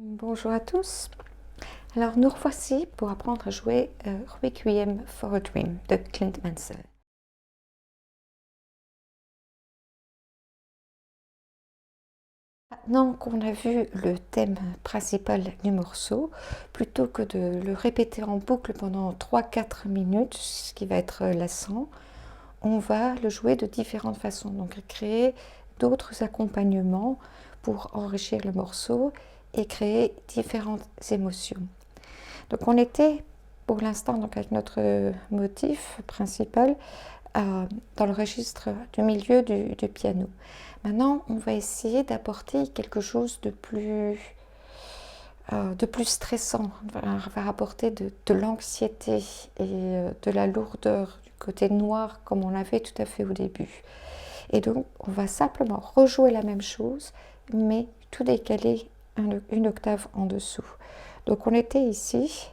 Bonjour à tous. Alors nous revoici pour apprendre à jouer Requiem for a Dream de Clint Mansell. Maintenant qu'on a vu le thème principal du morceau, plutôt que de le répéter en boucle pendant 3-4 minutes, ce qui va être lassant, on va le jouer de différentes façons, donc créer d'autres accompagnements pour enrichir le morceau et créer différentes émotions. Donc on était pour l'instant avec notre motif principal dans le registre du milieu du piano. Maintenant on va essayer d'apporter quelque chose de plus stressant, on va apporter de l'anxiété et de la lourdeur, du côté noir comme on l'avait tout à fait au début. Et donc on va simplement rejouer la même chose mais tout décaler une octave en dessous. Donc on était ici.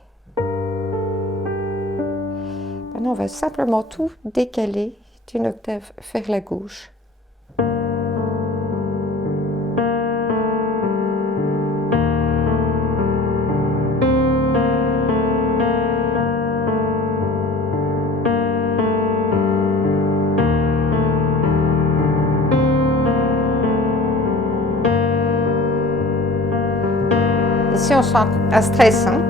Maintenant, on va simplement tout décaler d'une octave vers la gauche. Ici, on sent un stress, hein?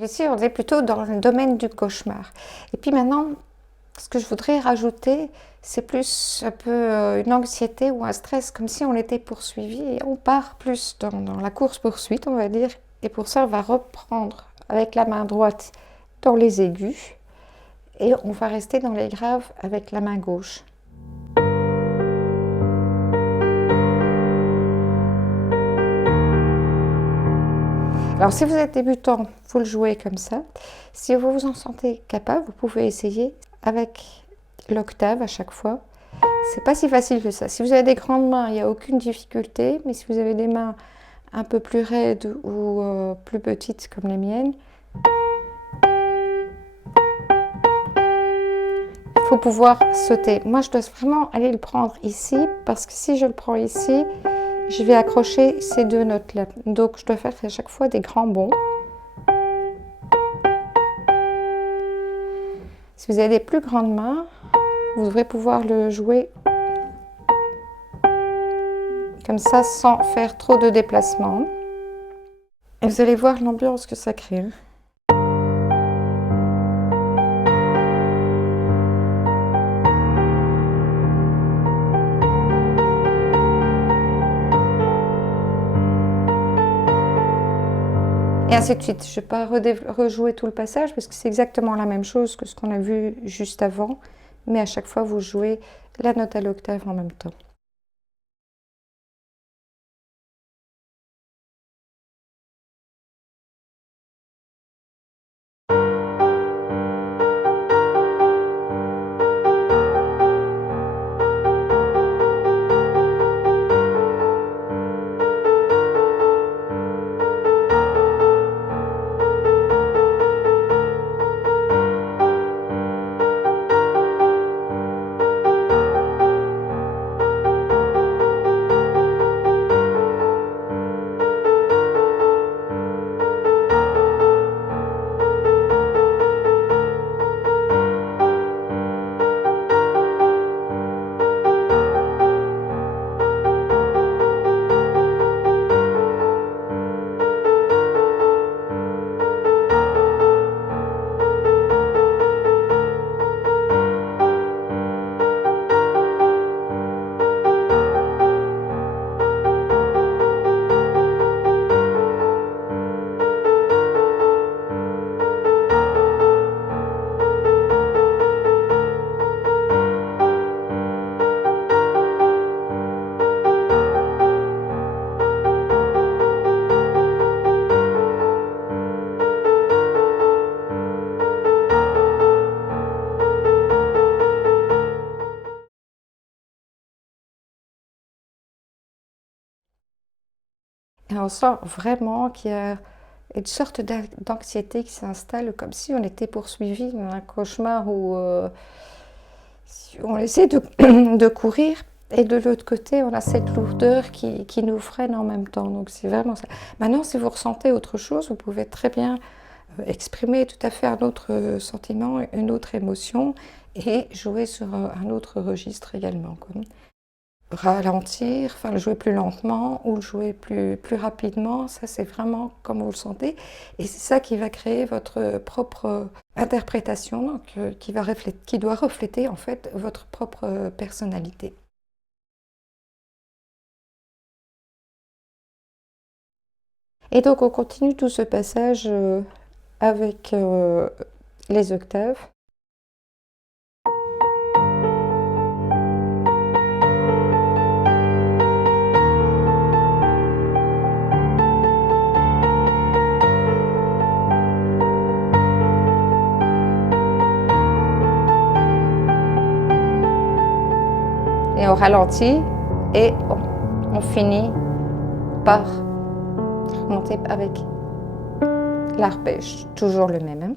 Ici, on est plutôt dans le domaine du cauchemar. Et puis maintenant, ce que je voudrais rajouter, c'est plus un peu une anxiété ou un stress, comme si on était poursuivi. Et on part plus dans la course-poursuite, on va dire. Et pour ça, on va reprendre avec la main droite dans les aigus et on va rester dans les graves avec la main gauche. Alors si vous êtes débutant, vous le jouez comme ça. Si vous vous en sentez capable, vous pouvez essayer avec l'octave à chaque fois. C'est pas si facile que ça. Si vous avez des grandes mains, il n'y a aucune difficulté, mais si vous avez des mains un peu plus raides ou plus petites comme les miennes, il faut pouvoir sauter. Moi, je dois vraiment aller le prendre ici, parce que si je le prends ici, je vais accrocher ces deux notes-là. Donc, je dois faire à chaque fois des grands bonds. Si vous avez des plus grandes mains, vous devrez pouvoir le jouer comme ça, sans faire trop de déplacements. Et vous allez voir l'ambiance que ça crée. Et ainsi de suite. Je ne vais pas rejouer tout le passage parce que c'est exactement la même chose que ce qu'on a vu juste avant. Mais à chaque fois, vous jouez la note à l'octave en même temps. Et on sent vraiment qu'il y a une sorte d'anxiété qui s'installe, comme si on était poursuivi dans un cauchemar où on essaie de courir. Et de l'autre côté, on a cette lourdeur qui nous freine en même temps. Donc c'est vraiment ça. Maintenant, si vous ressentez autre chose, vous pouvez très bien exprimer tout à fait un autre sentiment, une autre émotion et jouer sur un autre registre également. Ralentir, enfin le jouer plus lentement ou le jouer plus rapidement, ça c'est vraiment comme vous le sentez. Et c'est ça qui va créer votre propre interprétation, donc, qui doit refléter en fait votre propre personnalité. Et donc on continue tout ce passage avec les octaves. Et on ralentit et on finit par remonter avec l'arpège, toujours le même. Hein.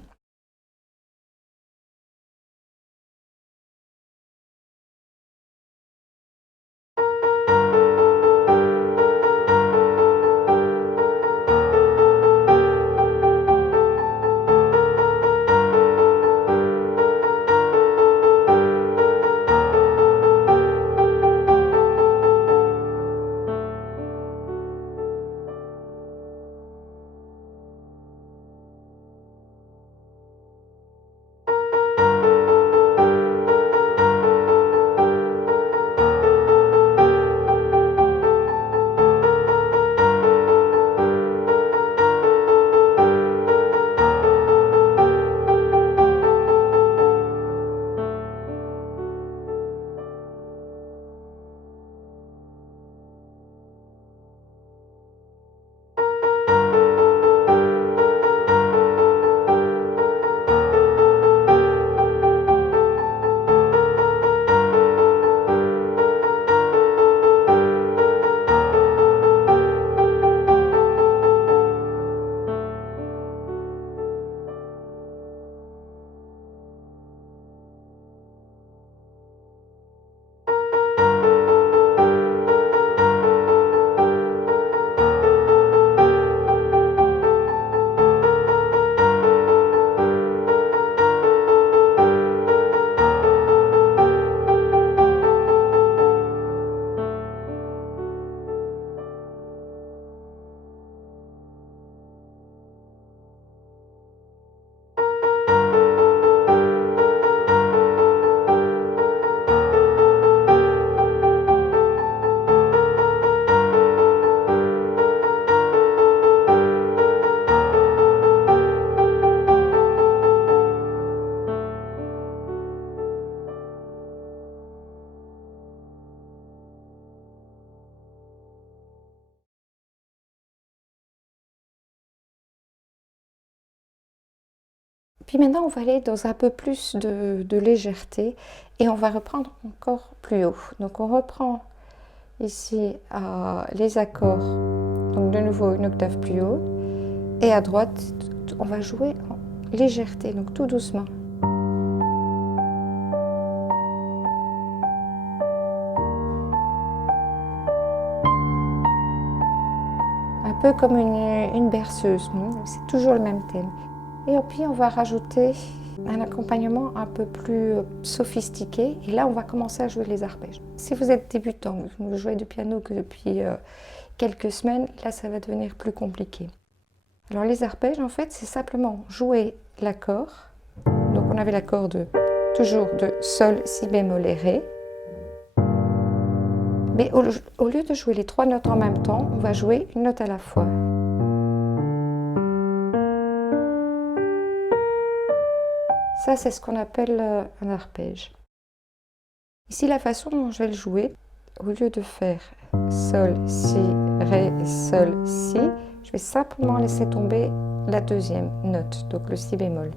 Puis maintenant, on va aller dans un peu plus de légèreté et on va reprendre encore plus haut. Donc on reprend ici les accords, donc de nouveau une octave plus haut, et à droite, on va jouer en légèreté, donc tout doucement. Un peu comme une berceuse, c'est toujours le même thème. Et puis on va rajouter un accompagnement un peu plus sophistiqué. Et là, on va commencer à jouer les arpèges. Si vous êtes débutant, vous ne jouez du piano que depuis quelques semaines, là, ça va devenir plus compliqué. Alors les arpèges, en fait, c'est simplement jouer l'accord. Donc on avait l'accord toujours de Sol, Si bémol et Ré. Mais au lieu de jouer les 3 notes en même temps, on va jouer une note à la fois. Ça, c'est ce qu'on appelle un arpège. Ici, la façon dont je vais le jouer, au lieu de faire Sol, Si, Ré, Sol, Si, je vais simplement laisser tomber la deuxième note, donc le Si bémol.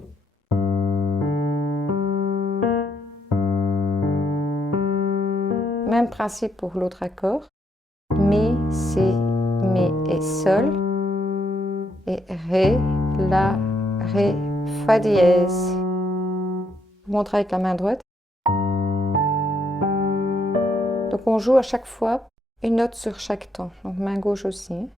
Même principe pour l'autre accord. Mi, Si, Mi et Sol. Et Ré, La, Ré, Fa dièse. Je vous montre avec la main droite. Donc on joue à chaque fois une note sur chaque temps. Donc main gauche aussi.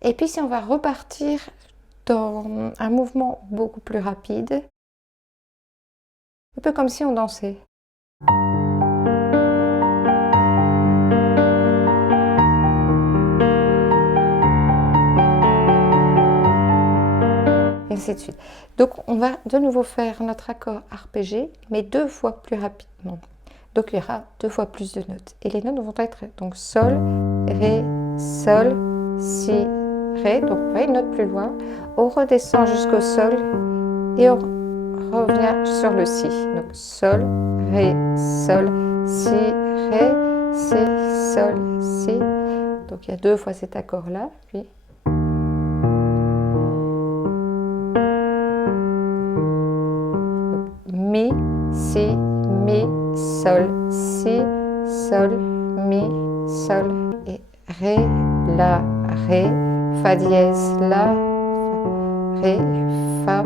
Et puis si on va repartir dans un mouvement beaucoup plus rapide, un peu comme si on dansait. Et ainsi de suite. Donc on va de nouveau faire notre accord arpégé, mais 2 fois plus rapidement. Donc il y aura 2 fois plus de notes. Et les notes vont être donc Sol, Ré, Sol, Si, Ré. Donc on va une note plus loin. On redescend jusqu'au Sol et on revient sur le Si. Donc Sol, Ré, Sol, Si, Ré, Si, Sol, Si. Donc il y a 2 fois cet accord-là. Puis Mi, Si, Mi, Sol, Si, Sol, Mi, Sol et Ré, La, Ré, Fa dièse, La, Ré, Fa.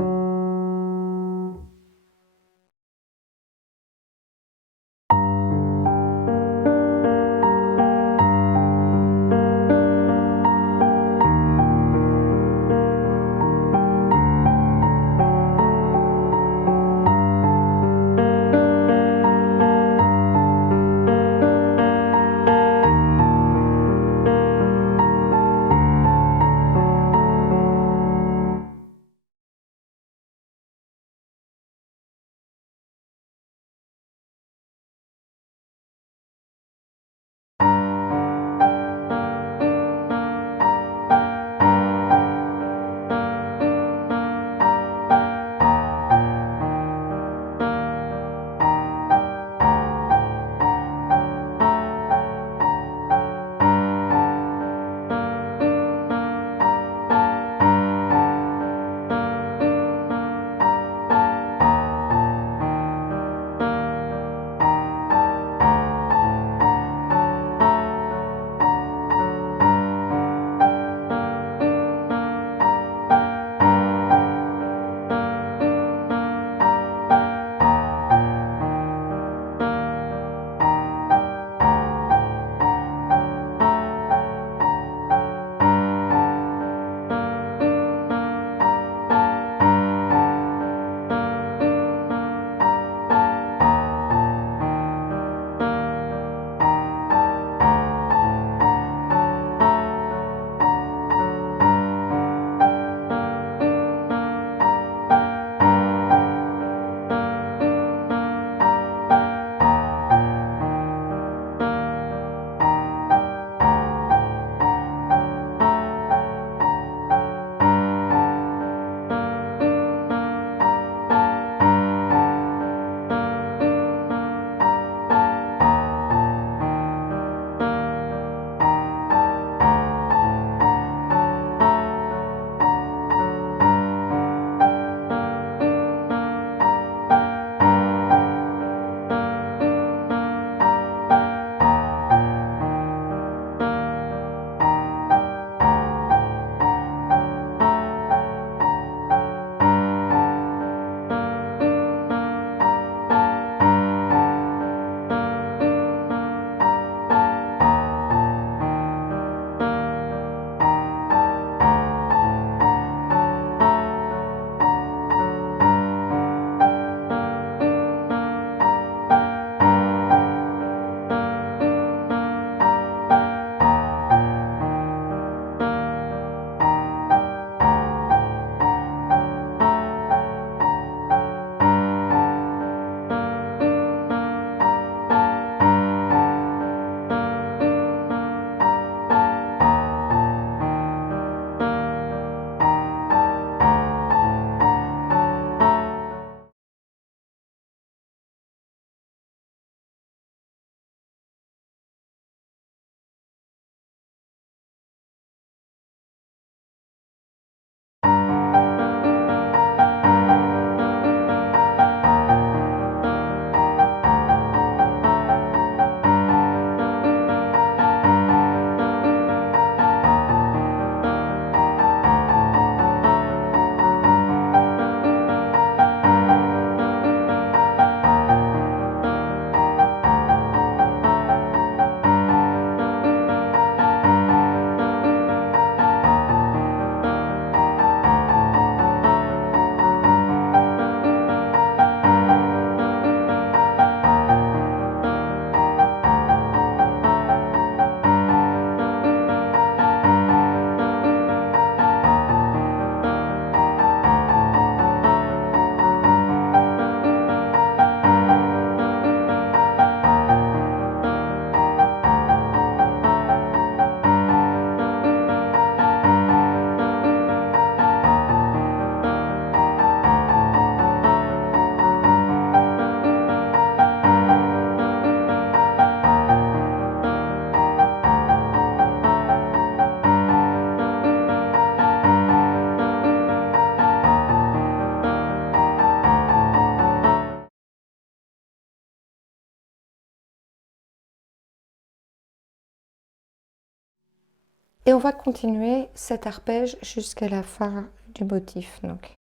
Et on va continuer cet arpège jusqu'à la fin du motif. Donc,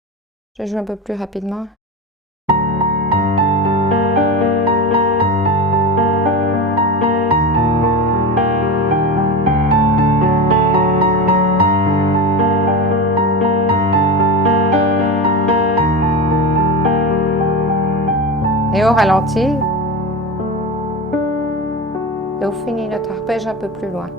je joue un peu plus rapidement. Et on ralentit. Et on finit notre arpège un peu plus loin.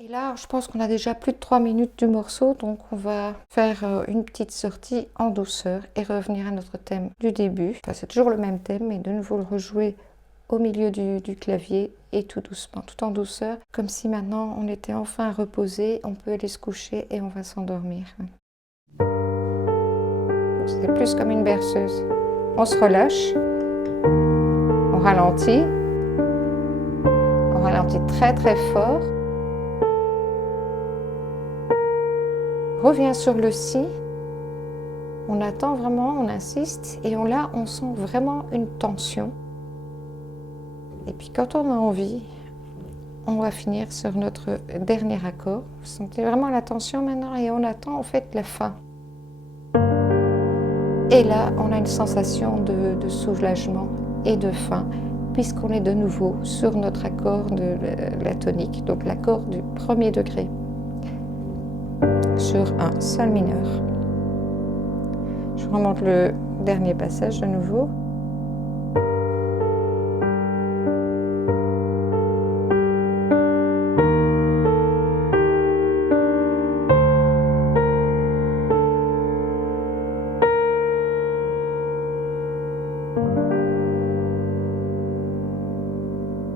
Et là, je pense qu'on a déjà plus de 3 minutes du morceau, donc on va faire une petite sortie en douceur et revenir à notre thème du début. Enfin, c'est toujours le même thème, mais de nouveau le rejouer au milieu du clavier et tout doucement, tout en douceur, comme si maintenant on était enfin reposé, on peut aller se coucher et on va s'endormir. C'est plus comme une berceuse. On se relâche, on ralentit très très fort. Revient sur le si, on attend vraiment, on insiste, et là on sent vraiment une tension. Et puis quand on a envie, on va finir sur notre dernier accord. Vous sentez vraiment la tension maintenant et on attend en fait la fin. Et là, on a une sensation de soulagement et de fin, puisqu'on est de nouveau sur notre accord de la tonique, donc l'accord du premier degré, sur un sol mineur. Je remonte le dernier passage de nouveau.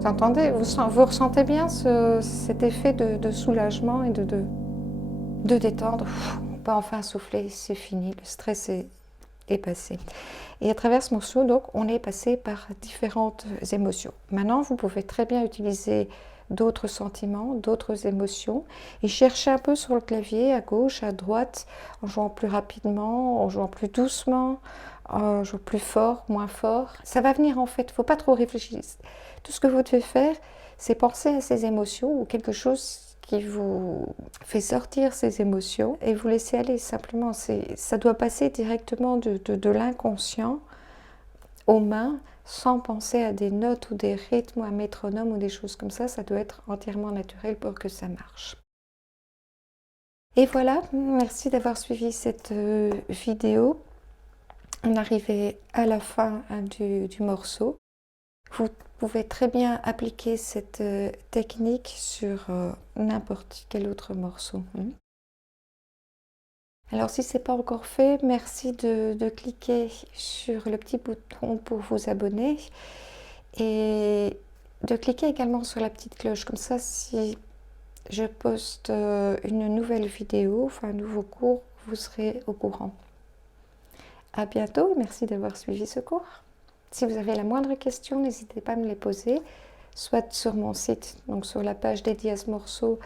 Vous entendez, vous ressentez bien cet effet de soulagement et de détendre. On peut enfin souffler, c'est fini, le stress est passé. Et à travers ce morceau, donc, on est passé par différentes émotions. Maintenant, vous pouvez très bien utiliser d'autres sentiments, d'autres émotions, et chercher un peu sur le clavier, à gauche, à droite, en jouant plus rapidement, en jouant plus doucement, en jouant plus fort, moins fort. Ça va venir en fait, il ne faut pas trop réfléchir. Tout ce que vous devez faire, c'est penser à ces émotions ou quelque chose qui vous fait sortir ces émotions et vous laisser aller simplement. Ça doit passer directement de l'inconscient aux mains sans penser à des notes ou des rythmes ou un métronome ou des choses comme ça. Ça doit être entièrement naturel pour que ça marche. Et voilà, merci d'avoir suivi cette vidéo. On arrivait à la fin du morceau. Vous pouvez très bien appliquer cette technique sur n'importe quel autre morceau. Alors si ce n'est pas encore fait, merci de cliquer sur le petit bouton pour vous abonner et de cliquer également sur la petite cloche. Comme ça, si je poste une nouvelle vidéo, enfin un nouveau cours, vous serez au courant. À bientôt, merci d'avoir suivi ce cours. Si vous avez la moindre question, n'hésitez pas à me les poser, soit sur mon site, donc sur la page dédiée à ce morceau,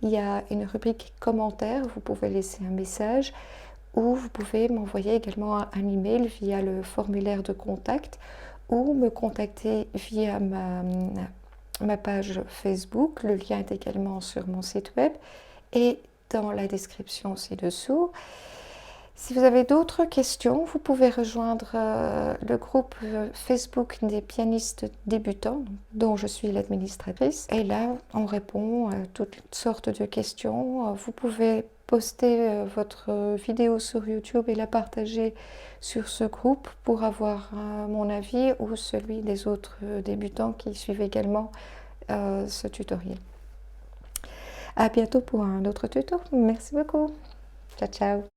il y a une rubrique commentaires, vous pouvez laisser un message, ou vous pouvez m'envoyer également un email via le formulaire de contact, ou me contacter via ma page Facebook. Le lien est également sur mon site web et dans la description ci-dessous. Si vous avez d'autres questions, vous pouvez rejoindre le groupe Facebook des pianistes débutants, dont je suis l'administratrice. Et là, on répond à toutes sortes de questions. Vous pouvez poster votre vidéo sur YouTube et la partager sur ce groupe pour avoir mon avis ou celui des autres débutants qui suivent également ce tutoriel. À bientôt pour un autre tuto. Merci beaucoup. Ciao, ciao.